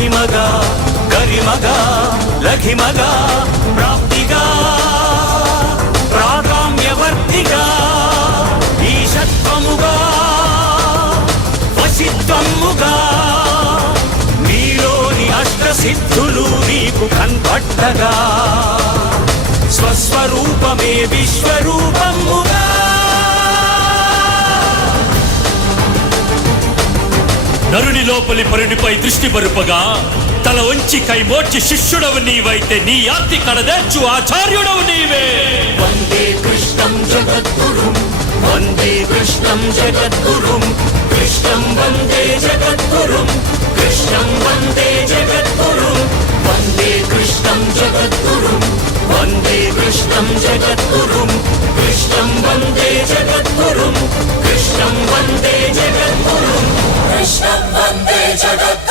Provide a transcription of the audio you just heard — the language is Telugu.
మహిమగా గరిమగా లఘిమగా ప్రాప్తిగా ప్రాగామ్యవర్తిగా ఈశత్వముగా వశిత్వముగా నీలోని అష్టసిద్ధులు నీకు కన్పట్టగా స్వస్వరూపమే విశ్వరూపముగా నరుని లోపలి పరునిపై దృష్టి బరుపగా తల వంచి కైమోర్చి శిష్యుడవు నీవైతే నీ ఆర్తి కడదేర్చు ఆచార్యుడవు నీవే. వందే కృష్ణం జగద్గురుం వందే కృష్ణం జగద్గురుం కృష్ణం వందే జగద్గురుం కృష్ణం వందే జగద్గురుం వందే కృష్ణం జగద్గురుం వందే కృష్ణం జగద్గురుం కృష్ణం వందే జగద్గురుం కృష్ణం వందే జగద్గురుం కృష్ణం వందే జగద్గురుం